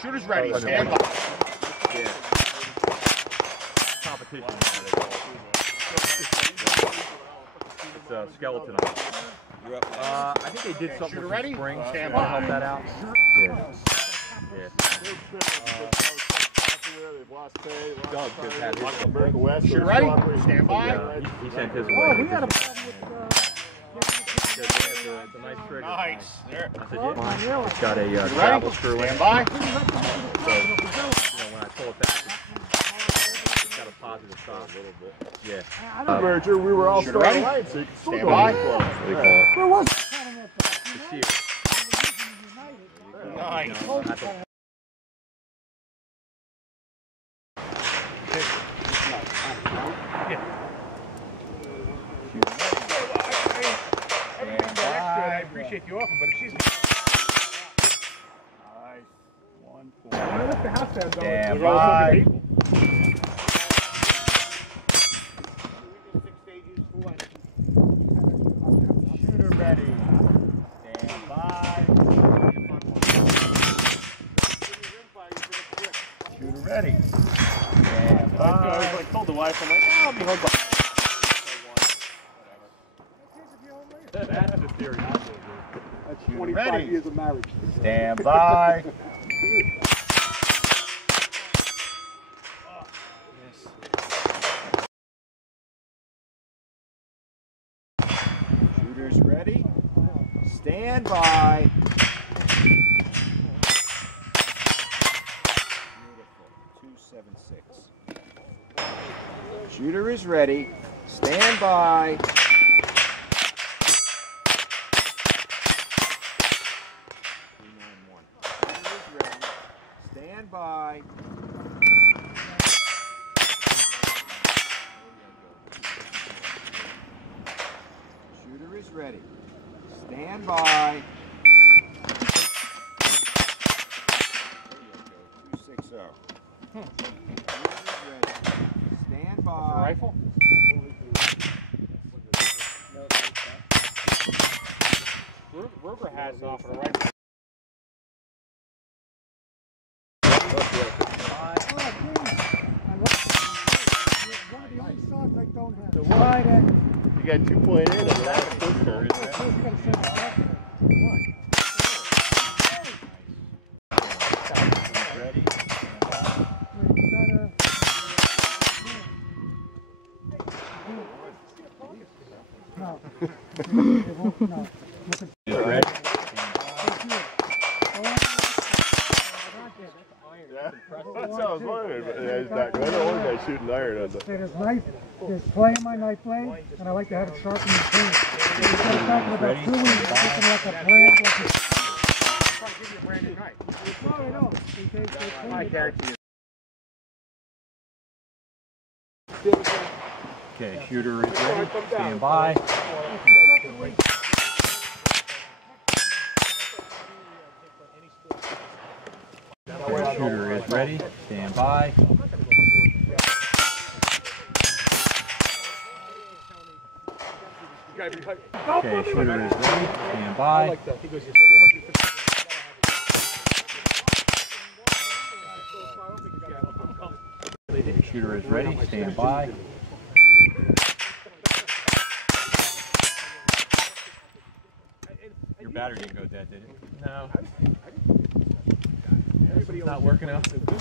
Shooter's ready. Stand by. Yeah. Competition. It's a skeleton. I think they did something with the spring to help that out. Yeah. Doug just had his. Shooter ready. Stand by. He sent his away. Oh, we got a problem with It's a nice trigger. Nice. There. I said, yeah. It's got a travel screw in it. Stand by. So, when I pull it back, it's got a positive stop a little bit. Yeah. Merger, we were all ready. right, so you can still Stand go by. Where was it? Nice. I appreciate the offer, but if she's nice. 1 point. Stand by. Shooter ready. Stand by. Shooter ready. Stand by. I told the wife, I'm like, oh, I'll be home by. That's the theory. That's 25 years of marriage. Stand by. Shooters ready. Stand by. Beautiful. 276. Shooter is ready. Stand by. Stand by. Shooter is ready. Stand by. 260. Shooter is ready. Stand by. Rifle? Ruger has it off of the rifle. One of the only socks I don't have. The right end. You got 2.8 on the last picture. You gotta send it back. Ready? No. No. Ready? That's what I was wondering. Is that good or is that shooting iron on the? There's knife, there's clay in my knife blade, and I like to have it sharpened and clean. You set it back in about 2 weeks, it's looking like a brand, like a... Trying to give you a brand new knife. Oh, I know. They I guarantee you. Okay, shooter is ready. Stand by. Shooter is ready. Stand by. Okay, shooter is ready. Stand by. Okay, shooter is ready. Stand by. Your battery didn't go dead, did it? No. It's not working out so good.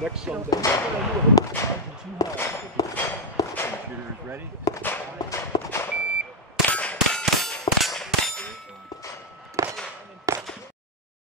Next Sunday. Shooter is ready.